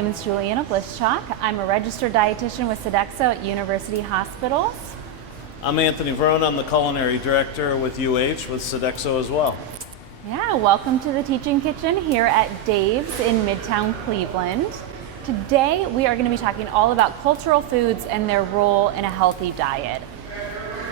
name is Juliana Blischak. I'm a registered dietitian with Sodexo at University Hospitals. I'm Anthony Verona. I'm the culinary director with UH with Sodexo as well. Yeah, welcome to the Teaching Kitchen here at Dave's in Midtown Cleveland. Today we are going to be talking all about cultural foods and their role in a healthy diet.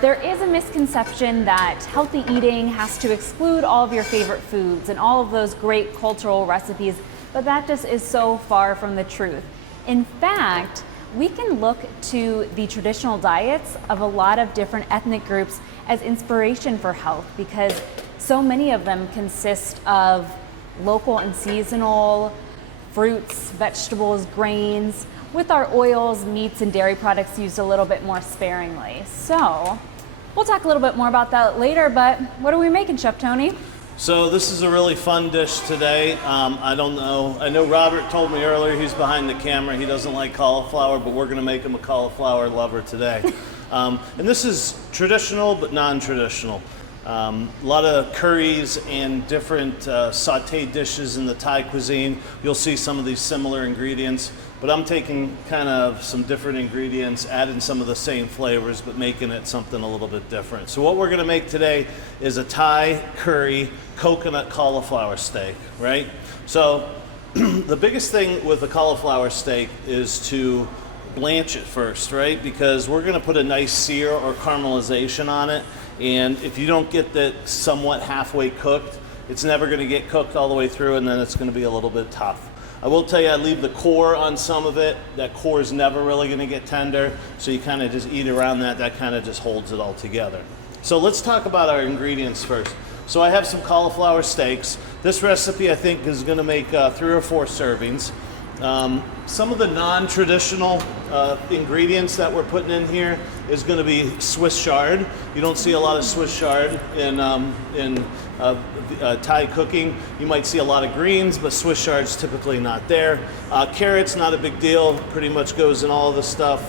There is a misconception that healthy eating has to exclude all of your favorite foods and all of those great cultural recipes, but that just is so far from the truth. In fact, we can look to the traditional diets of a lot of different ethnic groups as inspiration for health because so many of them consist of local and seasonal fruits, vegetables, grains, with our oils, meats, and dairy products used a little bit more sparingly. So we'll talk a little bit more about that later, but what are we making, Chef Tony? So this is a really fun dish today. I know Robert told me earlier he's behind the camera. He doesn't like cauliflower, but we're gonna make him a cauliflower lover today. And this is traditional, but non-traditional. A lot of curries and different sauteed dishes in the Thai cuisine. You'll see some of these similar ingredients, but I'm taking kind of some different ingredients, adding some of the same flavors, but making it something a little bit different. So what we're gonna make today is a Thai curry coconut cauliflower steak, right? So the biggest thing with a cauliflower steak is to blanch it first, right? Because we're gonna put a nice sear or caramelization on it. And if you don't get that somewhat halfway cooked, it's never gonna get cooked all the way through, and then it's gonna be a little bit tough. I will tell you, I leave the core on some of it. That core is never really gonna get tender, so you kind of just eat around that. That kind of just holds it all together. So let's talk about our ingredients first. So I have some cauliflower steaks. This recipe I think is gonna make 3 or 4 servings. Some of the non-traditional ingredients that we're putting in here is going to be Swiss chard. You don't see a lot of Swiss chard in Thai cooking. You might see a lot of greens, but Swiss chard's typically not there. Carrots, not a big deal. Pretty much goes in all of the stuff.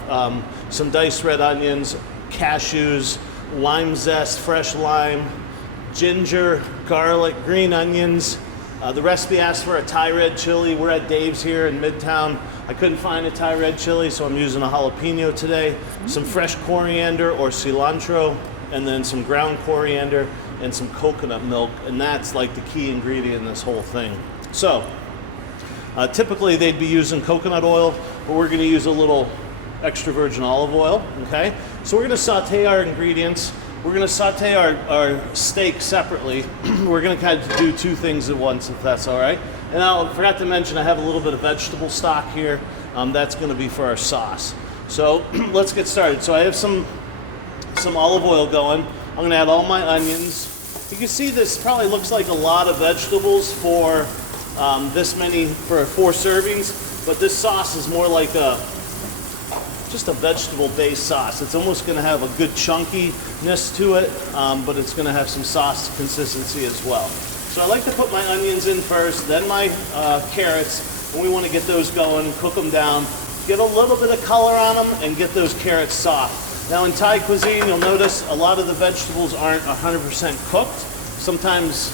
Some diced red onions, cashews, lime zest, fresh lime, ginger, garlic, green onions. The recipe asks for a Thai red chili. We're at Dave's here in Midtown. I couldn't find a Thai red chili, so I'm using a jalapeno today. Some fresh coriander or cilantro, and then some ground coriander and some coconut milk, and that's like the key ingredient in this whole thing. So, typically they'd be using coconut oil, but we're gonna use a little extra virgin olive oil, okay? So we're gonna saute our ingredients. We're gonna saute our steak separately. We're gonna kind of do 2 things at once, if that's all right. And I forgot to mention, I have a little bit of vegetable stock here. That's gonna be for our sauce. So let's get started. So I have some olive oil going. I'm gonna add all my onions. You can see this probably looks like a lot of vegetables for this many, for 4 servings, but this sauce is more like just a vegetable-based sauce. It's almost going to have a good chunkiness to it, but it's going to have some sauce consistency as well. So I like to put my onions in first, then my carrots, and we want to get those going, cook them down, get a little bit of color on them, and get those carrots soft. Now in Thai cuisine, you'll notice a lot of the vegetables aren't 100% cooked. Sometimes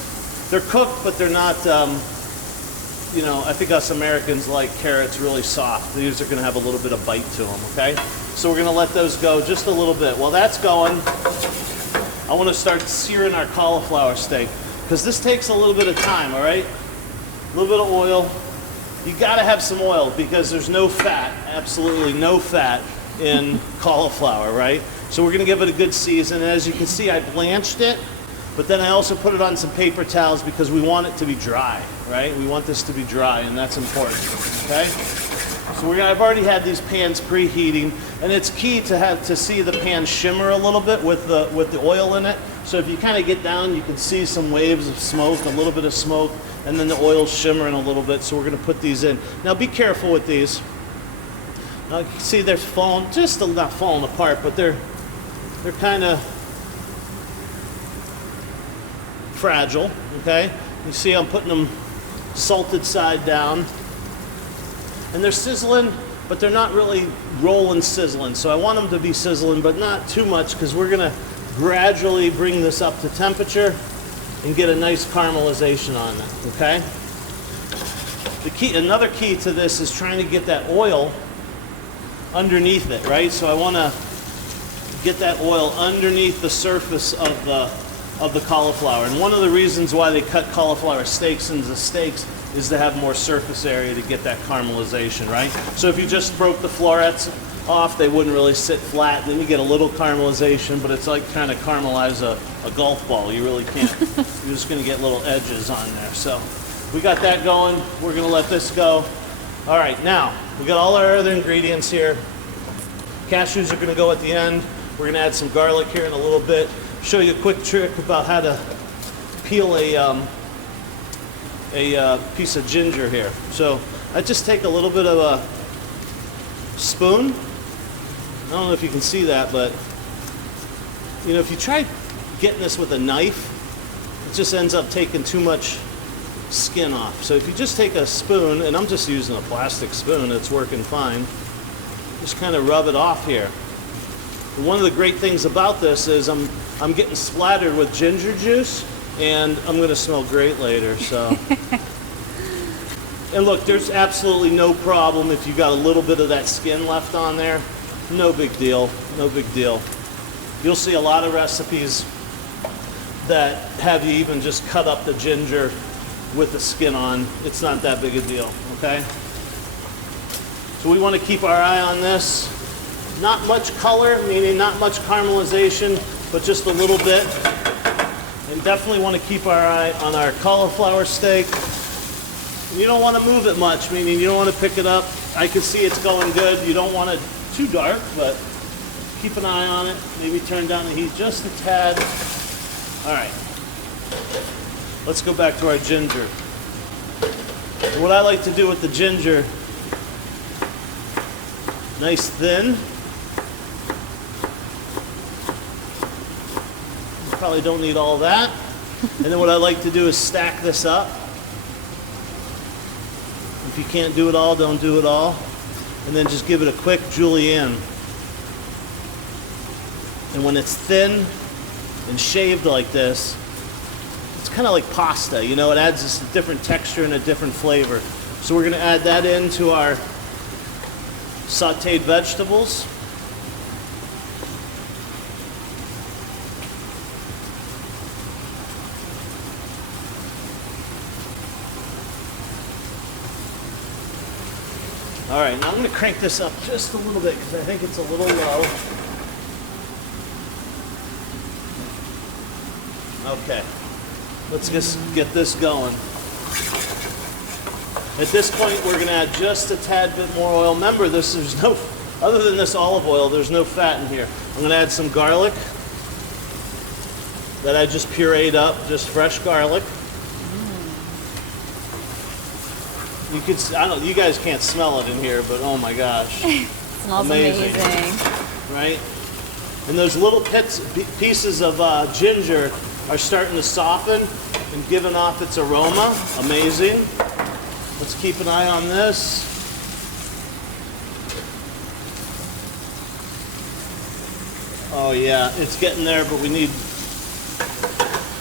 they're cooked, but they're not, I think us Americans like carrots really soft. These are gonna have a little bit of bite to them, okay? So we're gonna let those go just a little bit. While that's going, I wanna start searing our cauliflower steak because this takes a little bit of time, all right? A little bit of oil. You gotta have some oil because there's no fat, absolutely no fat in cauliflower, right? So we're gonna give it a good season. And as you can see, I blanched it, but then I also put it on some paper towels because we want it to be dry, right? We want this to be dry, and that's important, okay? So I've already had these pans preheating, and it's key to see the pan shimmer a little bit with the oil in it. So if you kind of get down, you can see some waves of smoke, a little bit of smoke, and then the oil's shimmering a little bit. So we're going to put these in. Now be careful with these. Now you can see they're not falling apart, but they're kind of fragile, okay? You see I'm putting them salted side down. And they're sizzling, but they're not really rolling sizzling. So I want them to be sizzling, but not too much because we're gonna gradually bring this up to temperature and get a nice caramelization on it, okay? Another key to this is trying to get that oil underneath it, right? So I want to get that oil underneath the surface of the cauliflower. And one of the reasons why they cut cauliflower steaks into steaks is to have more surface area to get that caramelization, right? So if you just broke the florets off, they wouldn't really sit flat. Then you get a little caramelization, but it's like trying to caramelize a golf ball. You really can't. You're just gonna get little edges on there. So we got that going. We're gonna let this go. All right, now we got all our other ingredients here. Cashews are gonna go at the end. We're gonna add some garlic here in a little bit. Show you a quick trick about how to peel a piece of ginger here. So I just take a little bit of a spoon. I don't know if you can see that, but you know, if you try getting this with a knife, it just ends up taking too much skin off. So if you just take a spoon, and I'm just using a plastic spoon, it's working fine, just kind of rub it off here. And one of the great things about this is I'm getting splattered with ginger juice, and I'm going to smell great later. So, and look, there's absolutely no problem if you got a little bit of that skin left on there. No big deal. No big deal. You'll see a lot of recipes that have you even just cut up the ginger with the skin on. It's not that big a deal, okay? So we want to keep our eye on this. Not much color, meaning not much caramelization, but just a little bit. And definitely want to keep our eye on our cauliflower steak. You don't want to move it much, meaning you don't want to pick it up. I can see it's going good. You don't want it too dark, but keep an eye on it. Maybe turn down the heat just a tad. All right. Let's go back to our ginger. And what I like to do with the ginger, nice thin. You probably don't need all that. And then what I like to do is stack this up. If you can't do it all, don't do it all. And then just give it a quick julienne. And when it's thin and shaved like this, it's kind of like pasta, you know, it adds this different texture and a different flavor. So we're going to add that into our sauteed vegetables. All right, now I'm going to crank this up just a little bit because I think it's a little low. Okay, let's just get this going. At this point, we're going to add just a tad bit more oil. Remember, there's no, other than this olive oil, there's no fat in here. I'm going to add some garlic that I just pureed up, just fresh garlic. You could, I don't, you guys can't smell it in here, but oh my gosh. It smells amazing. Right? And those little pieces of ginger are starting to soften and giving off its aroma. Amazing. Let's keep an eye on this. Oh yeah, it's getting there, but we need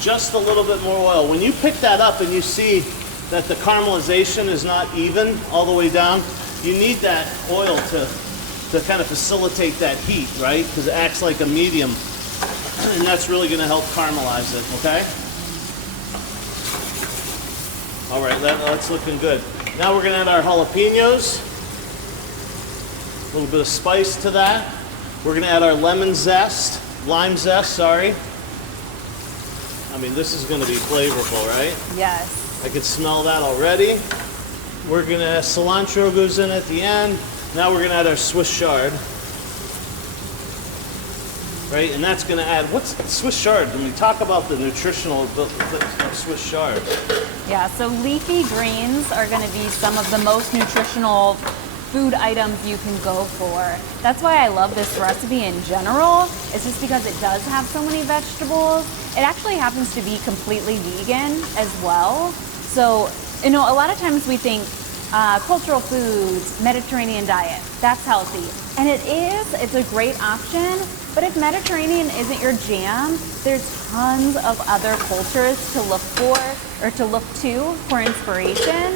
just a little bit more oil. When you pick that up and you see that the caramelization is not even all the way down, you need that oil to kind of facilitate that heat, right? Because it acts like a medium, and that's really going to help caramelize it, okay? All right, that's looking good. Now we're going to add our jalapenos, a little bit of spice to that. We're going to add our lime zest, sorry. I mean, this is going to be flavorful, right? Yes. I could smell that already. We're gonna, cilantro goes in at the end. Now we're gonna add our Swiss chard. Right, and that's gonna add, what's Swiss chard? When we talk about the nutritional of Swiss chard. Yeah, so leafy greens are gonna be some of the most nutritional food items you can go for. That's why I love this recipe in general. It's just because it does have so many vegetables. It actually happens to be completely vegan as well. So, you know, a lot of times we think cultural foods, Mediterranean diet, that's healthy. And it is, it's a great option. But if Mediterranean isn't your jam, there's tons of other cultures to look for or to look to for inspiration.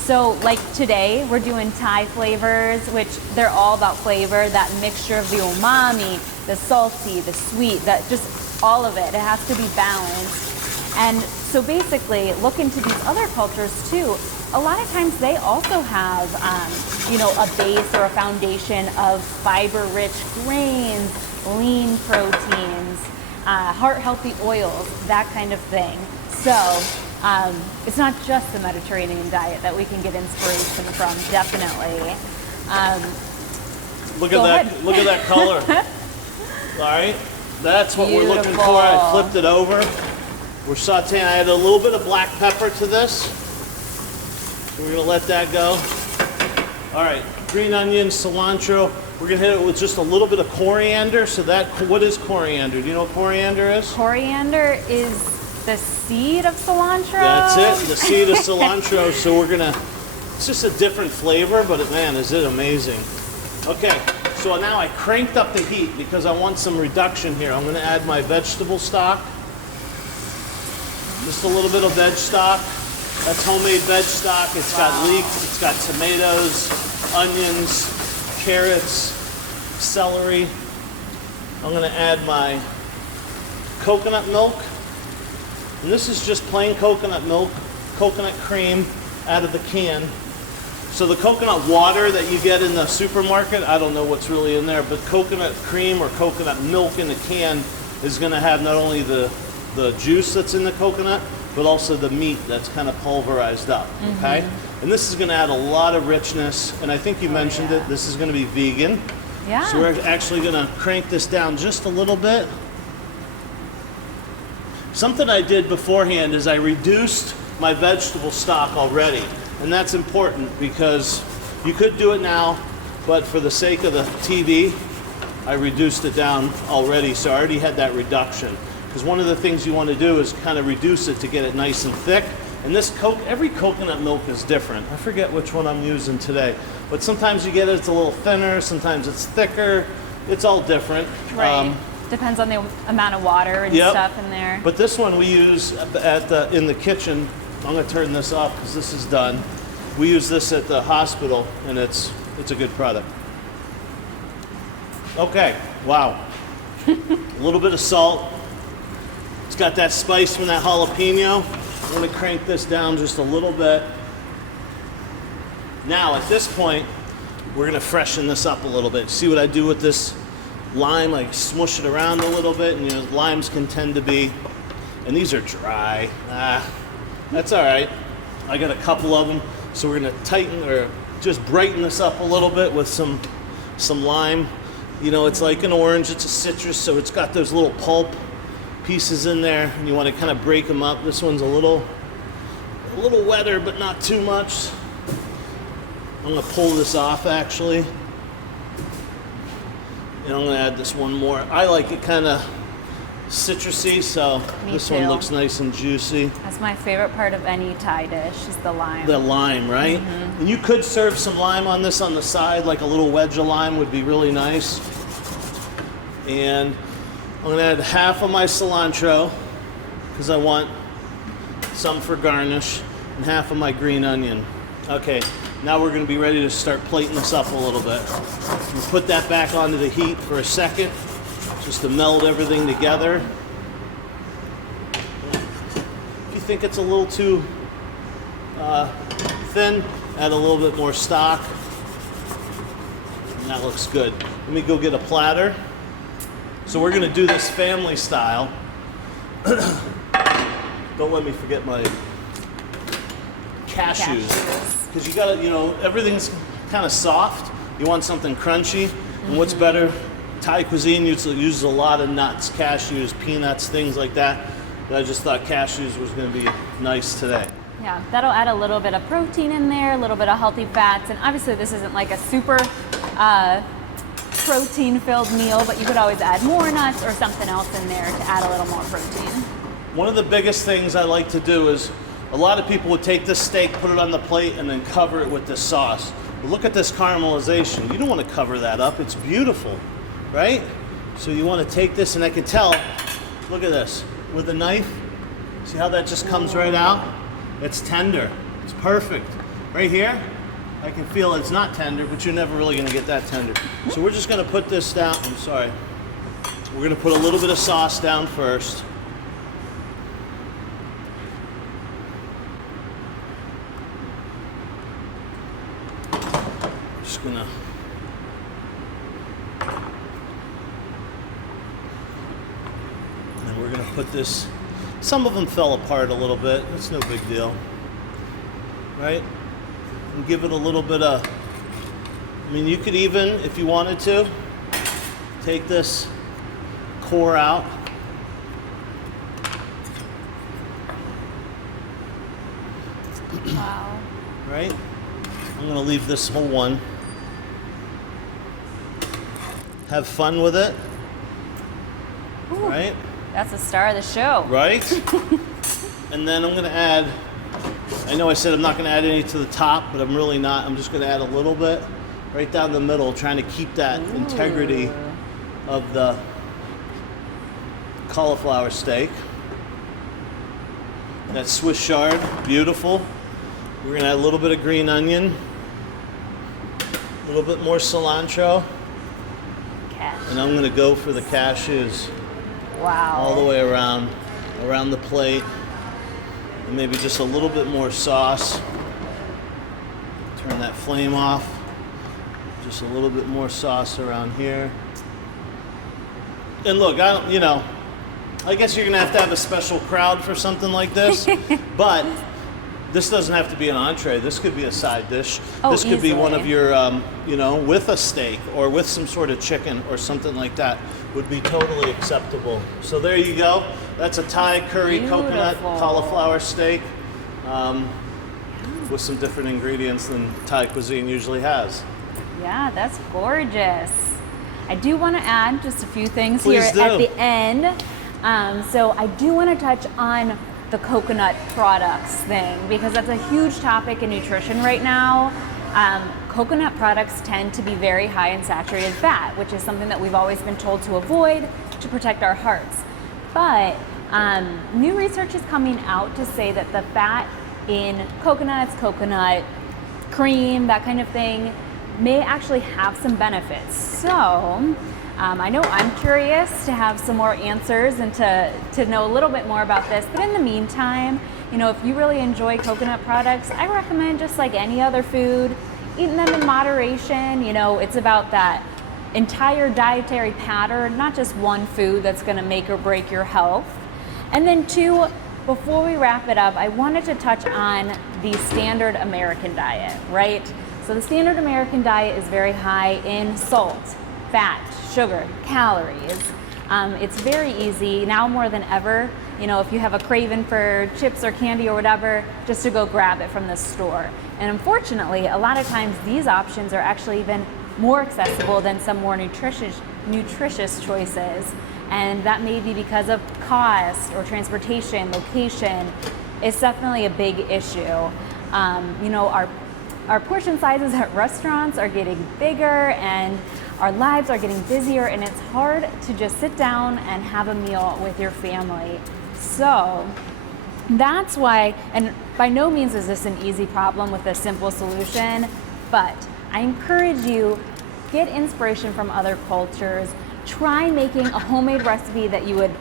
So like today, we're doing Thai flavors, which they're all about flavor, that mixture of the umami, the salty, the sweet, that just all of it. It has to be balanced. And so basically, look into these other cultures too. A lot of times they also have, a base or a foundation of fiber-rich grains, lean proteins, heart-healthy oils, that kind of thing. So it's not just the Mediterranean diet that we can get inspiration from, definitely. Look at that color. All right, that's what we're looking for. I flipped it over. We're sauteing. I added a little bit of black pepper to this. So we're gonna let that go. All right, green onion, cilantro. We're gonna hit it with just a little bit of coriander. So what is coriander? Do you know what coriander is? Coriander is the seed of cilantro. That's it, the seed of cilantro. So it's just a different flavor, but man, is it amazing. Okay, so now I cranked up the heat because I want some reduction here. I'm gonna add my vegetable stock. Just a little bit of veg stock. That's homemade veg stock. It's got leeks, it's got tomatoes, onions, carrots, celery. I'm gonna add my coconut milk. And this is just plain coconut milk, coconut cream out of the can. So the coconut water that you get in the supermarket, I don't know what's really in there, but coconut cream or coconut milk in a can is gonna have not only the juice that's in the coconut, but also the meat that's kind of pulverized up, okay? And this is gonna add a lot of richness, and I think you mentioned it, this is gonna be vegan. Yeah. So we're actually gonna crank this down just a little bit. Something I did beforehand is I reduced my vegetable stock already, and that's important because you could do it now, but for the sake of the TV, I reduced it down already, so I already had that reduction. Because one of the things you want to do is kind of reduce it to get it nice and thick. And every coconut milk is different. I forget which one I'm using today. But sometimes you get it's a little thinner, sometimes it's thicker. It's all different. Right. Depends on the amount of water and stuff in there. But this one we use in the kitchen. I'm going to turn this off because this is done. We use this at the hospital, and it's a good product. Okay, wow. A little bit of salt. It's got that spice from that jalapeno. I'm going to crank this down just a little bit. Now, at this point, we're going to freshen this up a little bit. See what I do with this lime? I smush it around a little bit, and limes can tend to be, and these are dry. That's all right. I got a couple of them, so we're going to tighten or just brighten this up a little bit with some lime. It's like an orange. It's a citrus, so it's got those little pulp pieces in there, and you want to kind of break them up. This one's a little wetter, but not too much. I'm going to pull this off actually, and I'm going to add this one more. I like it kind of citrusy, so this one looks nice and juicy. That's my favorite part of any Thai dish is the lime. The lime, right? And you could serve some lime on this on the side, like a little wedge of lime would be really nice. And I'm going to add half of my cilantro because I want some for garnish, and half of my green onion. Okay, now we're going to be ready to start plating this up a little bit. We'll put that back onto the heat for a second just to meld everything together. If you think it's a little too thin, add a little bit more stock. And that looks good. Let me go get a platter. So we're going to do this family style. Don't let me forget my cashews. Because you got to, everything's kind of soft. You want something crunchy. And what's better, Thai cuisine uses a lot of nuts, cashews, peanuts, things like that. But I just thought cashews was going to be nice today. Yeah, that'll add a little bit of protein in there, a little bit of healthy fats. And obviously this isn't like a super protein-filled meal, but you could always add more nuts or something else in there to add a little more protein. One of the biggest things I like to do is a lot of people would take this steak, put it on the plate, and then cover it with this sauce. But look at this caramelization. You don't want to cover that up. It's beautiful, right? So you want to take this, and I can tell, look at this, with a knife. See how that just comes right out? It's tender. It's perfect. Right here, I can feel it's not tender, but you're never really gonna get that tender. So we're just gonna put this down, I'm sorry. We're gonna put a little bit of sauce down first. Just gonna and we're gonna put this, some of them fell apart a little bit, it's no big deal, right? And give it a little bit of, I mean, you could even, if you wanted to, take this core out. Wow. Right? I'm gonna leave this whole one. Have fun with it. Ooh, right? That's the star of the show. Right? And then I'm gonna add, I know I said I'm not gonna add any to the top, but I'm really not. I'm just gonna add a little bit right down the middle, trying to keep that integrity of the cauliflower steak. That Swiss chard, beautiful. We're gonna add a little bit of green onion, a little bit more cilantro, and I'm gonna go for the cashews. Wow. All the way around the plate, and maybe just a little bit more sauce. Turn that flame off. Just a little bit more sauce around here. And look, I guess you're gonna have to have a special crowd for something like this, but this doesn't have to be an entree. This could be a side dish. Oh, this could be one easily. of your, with a steak or with some sort of chicken or something like that would be totally acceptable. So there you go. That's a Thai curry coconut Beautiful. cauliflower steak with some different ingredients than Thai cuisine usually has. Yeah, that's gorgeous. I do want to add just a few things Please here do. at the end. So I do want to touch on the coconut products thing because that's a huge topic in nutrition right now. Coconut products tend to be very high in saturated fat, which is something that we've always been told to avoid to protect our hearts. But new research is coming out to say that the fat in coconuts, coconut cream, that kind of thing, may actually have some benefits. So I know I'm curious to have some more answers and to know a little bit more about this. But in the meantime, if you really enjoy coconut products, I recommend, just like any other food, eating them in moderation. It's about that entire dietary pattern, not just one food that's gonna make or break your health. And then two, before we wrap it up, I wanted to touch on the standard American diet, right? So the standard American diet is very high in salt, fat, sugar, calories. It's very easy now more than ever, if you have a craving for chips or candy or whatever, just to go grab it from the store. And unfortunately, a lot of times these options are actually even more accessible than some more nutritious choices. And that may be because of cost or transportation, location. It's definitely a big issue. Our portion sizes at restaurants are getting bigger and our lives are getting busier, and it's hard to just sit down and have a meal with your family. So that's why, and by no means is this an easy problem with a simple solution, but I encourage you, get inspiration from other cultures. Try making a homemade recipe that you would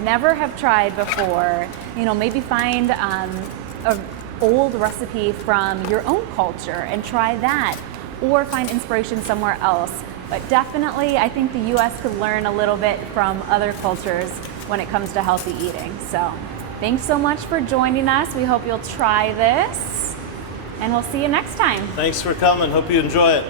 never have tried before. Maybe find a old recipe from your own culture and try that, or find inspiration somewhere else. But definitely, I think the US could learn a little bit from other cultures when it comes to healthy eating. So thanks so much for joining us. We hope you'll try this, and we'll see you next time. Thanks for coming. Hope you enjoy it.